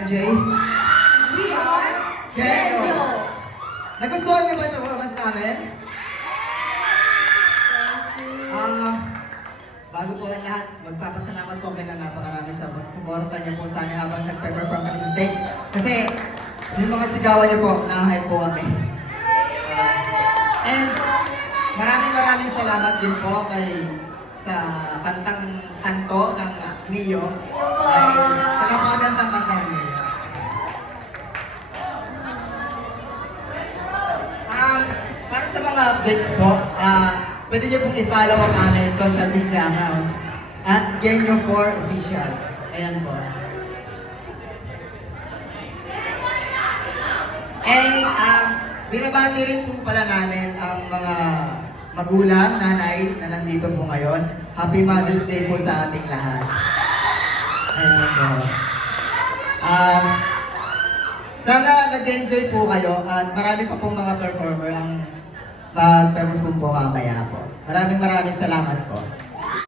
MJ? We are Genyo! Nagustuhan niyo ba yung performance namin? Bago po ang lahat, magpapasalamat po kami ng napakarami sa pagsuporta niyo po sa amin habang nagpe-perform kami sa stage. Kasi yung mga sigawan niyo po, nahay po kami. And maraming salamat din po kay sa kantang kanto ng Mio. Sa napagandang kanta ng Mio. Para sa mga updates po, pwede niyo pong i-follow ang aming social media accounts at Genyo4Official. Ayan po. And binabati rin po pala namin ang mga magulang, nanay na nandito po ngayon. Happy Mother's Day po sa ating lahat. Ayan po. Sana nag-enjoy po kayo at marami pa pong mga performer ang mag-perform po mamaya po. Maraming salamat po.